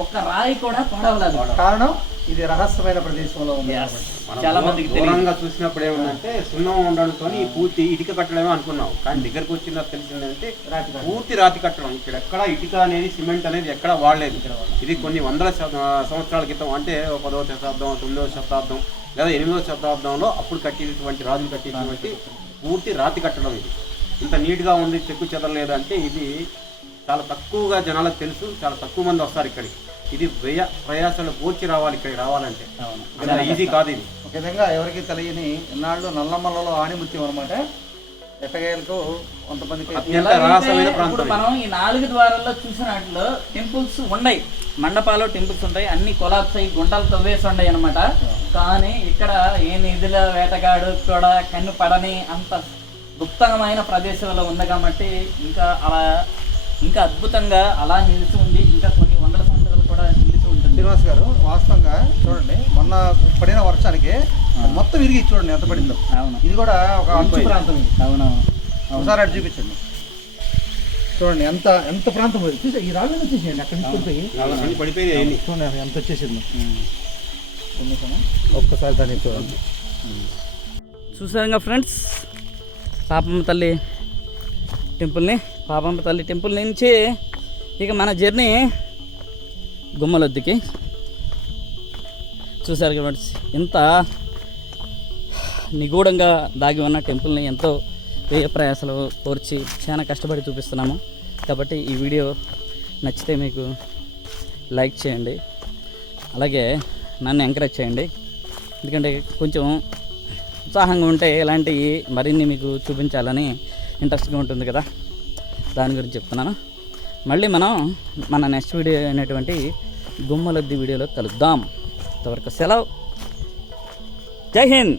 ఒక్క రాయి కూడా పడవలేదు. కారణం ఇది రహస్యమైన ప్రదేశంలో ఉంది. చాలా మందికి దూరంగా చూసినప్పుడు ఏమంటే సున్నం ఉండడంతో పూర్తి ఇటుక కట్టడమే అనుకున్నాం, కానీ దగ్గరకు వచ్చిందా తెలిసిందంటే పూర్తి రాతి కట్టడం. ఇక్కడ ఎక్కడ ఇటుక అనేది సిమెంట్ అనేది ఎక్కడ వాడలేదు. ఇది కొన్ని వందల సంవత్సరాల క్రితం, అంటే 10వ శతాబ్దం 9వ శతాబ్దం లేదా 8వ శతాబ్దంలో అప్పుడు కట్టినటువంటి రాజులు కట్టినటువంటి పూర్తి రాతి కట్టడం. ఇది ఇంత నీట్గా ఉంది, చెక్కు చెదరలేదు అంటే ఇది చాలా తక్కువగా జనాలకు తెలుసు. చాలా తక్కువ మంది వస్తారు ఇక్కడికి. ఇది ప్రయాసాలు పూర్తి రావాలి ఇక్కడికి రావాలంటే, ఈజీ కాదు. ఇది ఒక విధంగా ఎవరికి తెలియని ఇన్నాళ్ళు నల్లమల్లలో ఆణిముత్యం అనమాట. ఎట్టగేలకు కొంతమందికి మనం ఈ 4 ద్వారాల్లో చూసినట్లు టెంపుల్స్ ఉన్నాయి, మండపాలు టెంపుల్స్ ఉంటాయి, అన్ని కొలాప్స్ అయ్యి గుంటలు తవ్వేసి ఉన్నాయి అనమాట. కానీ ఇక్కడ ఏ నిధుల వేటగాడు కూడా కన్ను పడని అంత గుప్తమైన ప్రదేశంలో ఉంది కాబట్టి ఇంకా అద్భుతంగా అలా నిలిచి ఉంది. ఇంకా కొన్ని వందల సంవత్సరాలు కూడా నిలిచి ఉంటుంది. శ్రీనివాస్ గారు, వాస్తవంగా చూడండి, మొన్న పడిన వర్షానికి మొత్తం విరిగి చూడండి ఎంత పడిందో. అవును, ఇది కూడా ఒక అంచు ప్రాంతం. అవునవును, ఒకసారి అటు చూపించండి. చూడండి ఎంత ప్రాంతం చూసి ఈ రాళ్ళు వచ్చేసేయండి అక్కడి నుంచి పడిపోయి చూడండి ఎంత వచ్చేసిందో. ఒక్కసారి దాన్ని చూడండి. చూసారుగా ఫ్రెండ్స్, పాపమ్మ తల్లి టెంపుల్ నుంచి ఇక మన జర్నీ గుమ్మలొద్దుకి. చూసారు ఫ్రెండ్స్, ఎంత నిగూఢంగా దాగి ఉన్న టెంపుల్ని ఎంతో వ్యయ ప్రయాసాలు కోర్చి చాలా కష్టపడి చూపిస్తున్నాము. కాబట్టి ఈ వీడియో నచ్చితే మీకు లైక్ చేయండి, అలాగే నన్ను ఎంకరేజ్ చేయండి. ఎందుకంటే కొంచెం ఉత్సాహంగా ఉంటే ఇలాంటివి మరిన్ని మీకు చూపించాలని ఇంట్రెస్ట్గా ఉంటుంది కదా, దాని గురించి చెప్తున్నాను. మళ్ళీ మనం మన నెక్స్ట్ వీడియో అనేటువంటి గుమ్మలొద్ది వీడియోలో కలుద్దాం. అంతవరకు సెలవు. జై హింద్.